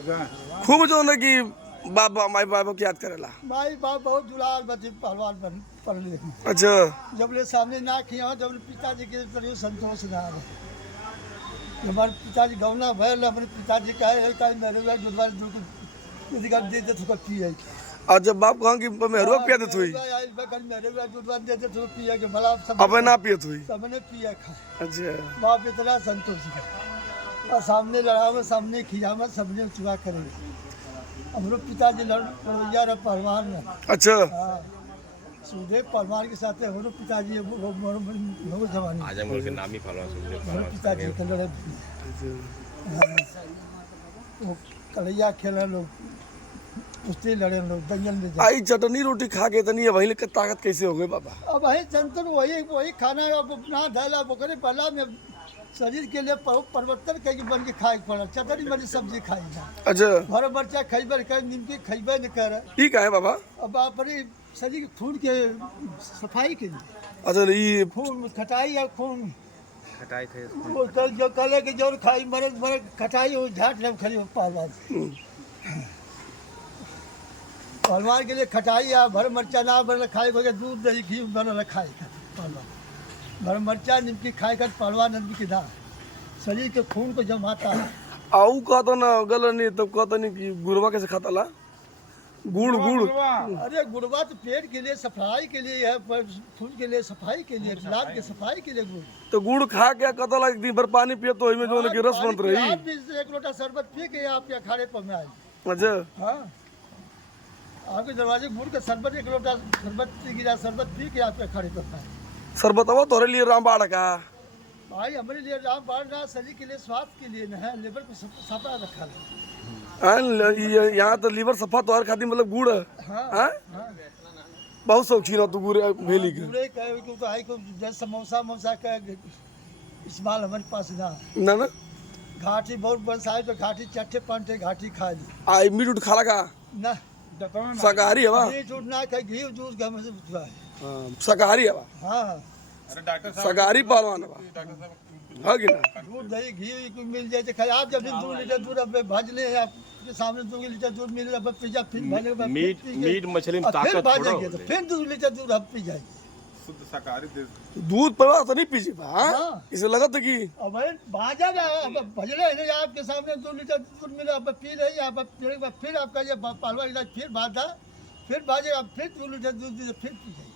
खूब जो है कि बाबा माई बाबा की याद करेला। माई बाप बहुत दुलार बच्चे पहलवान पढ़ लिए। अच्छा जब ले सामने ना किया जब पिताजी के तरह संतोष ना रहे। हमारे पिताजी गौना भैल अपने पिताजी कहे मेरे गुरुद्वारे दूर कर दे दे तो पिए। और जब बाप कहा कि मेहरुआ पिया देत हुई मेरे गुरुद्वारे दे दे तो पिए के भला सब अब ना पियत हुई। सबने पिया खा। अच्छा बाप इतना संतोष है और सामने लड़ावे सामने खियावे सबने चुरा करे। हम लोग पिताजी लड़ैया रहे पहलवान में। अच्छा हाँ सुदेव पहलवान के साथ हम लोग पिताजी बहुत जवानी आजमगढ़ के नामी पहलवान सुदेव हम लोग पिताजी के लड़े। वो कलैया खेले लोग कुश्ती लड़े लोग दंगल में जाए। आई चटनी रोटी खा के इतनी है वही ताकत कैसे हो गई बाबा? अब वही जनतन वही खाना अब ना धैला बकरे पहला में शरीर के लिए परिवर्तन कहीं बन के खाए पड़ा। चटनी वाली सब्जी खाई ना। अच्छा हर बच्चा खैबर कर निमकी खैबे न करे। ठीक है बाबा। अब अपने शरीर खून के सफाई के लिए अच्छा ये खून खटाई या खून हटाए थे वो कल जो कल के जोर खाई मरद मरद खटाई वो झाट लम खड़ी पहलवान पहलवान के लिए खटाई या भर मरचा ना बन खाए को दूध दही घी बन खाए पहलवान भर मरचा निमकी खाए कर पहलवान नंदी की दा शरीर के खून को जमाता है। आऊ कहता ना गल नहीं तब कहता नहीं कि गुड़वा कैसे खाता ला गुड़ गुड़। अरे गुड़वा तो पेट के लिए सफाई के लिए है खून के लिए सफाई के लिए लाद के सफाई के लिए गुड़। तो गुड़ खा के कहता ला दिन भर पानी पिए तो इसमें जो है कि रस बनत रही। आप भी एक लोटा शरबत पी के आपके अखाड़े पर में आए। अच्छा हाँ आपके दरवाजे गुड़ का शरबत एक लोटा शरबत गिरा शरबत पी के आपके अखाड़े पर आए। शरबतवा तोरे लिए रामबाड़ का भाई हमारे लिए राम बाढ़ शरीर के लिए स्वास्थ्य के लिए न है लेबर को सफा रखा है। यहाँ तो लीवर सफा तो खाती मतलब गुड़ है। हाँ, हाँ? हाँ। बहुत शौकीन हो तू गुड़ भेली के पूरे कहे को तो आई को जैसे समोसा मोसा का इस्तेमाल हमारे पास ना ना घाटी बहुत बरसात पे घाटी चट्टे पंटे घाटी खा ली। आई मीट उठ खाला का ना शाकाहारी है बा मीट उठ ना खाए घी जूस घर में से उठवा है। शाकाहारी है बा हाँ शाकाहारी पहलवान है बा हाँ कि ना। दूध दही घी को मिल जाए तो खाए आप जब 2 लीटर दूध अब भज ले आपके सामने 2 लीटर दूध मिल रहा पिज्जा फिर भले मीट मीट मछली में फिर ताकत थोड़ा भाजेंगे तो होती है। फिर 2 लीटर दूध आप पी जाएंगे। शुद्ध शाकाहारी दूध पर तो नहीं पीछे बा हाँ। इसे लगा था कि अब भाई भाजा भजले है आपके सामने 2 लीटर दूध मिला अब पी रही आप फिर आपका ये पहलवान इलाज फिर भाजा फिर भाजे आप फिर 2 लीटर दूध दीजिए फिर पी जाइए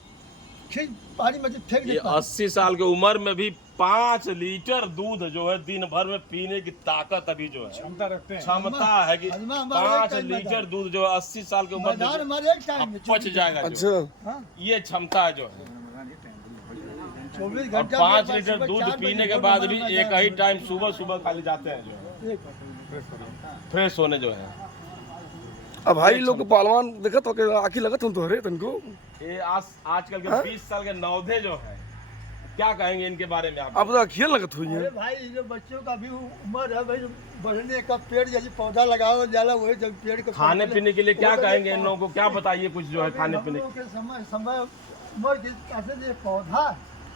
फिर पानी में फेंक ये 80 साल की उम्र में भी 5 लीटर दूध जो है दिन भर में पीने की ताकत अभी जो है क्षमता रखते हैं। क्षमता है कि हजमा हमारा 5 लीटर दूध जो है 80 साल की उम्र में मैदान जो हमारे एक टाइम में पच जाएगा जो अच्छा हाँ ये क्षमता है जो है। 24 अब घंटा 5 लीटर दूध पीने के बाद भी एक ही टाइम सुबह सुबह खाली जाते हैं जो है फ्रेश होने जो है। अब भाई लोग के पहलवान देखा तो के आखी लगत हम तो हरे तनको ये आजकल के 20 साल के नौधे जो है क्या कहेंगे इनके बारे में आप? अब तो खेल लगत हुई है। अरे भाई ये जो बच्चों का भी उम्र है भाई बढ़ने का पेड़ जैसे पौधा लगाओ जाला वही जब पेड़ को खाने पीने के लिए क्या कहेंगे इन लोगों को क्या बताइए कुछ जो है खाने पीने के समय समय उम्र के ऐसे पौधा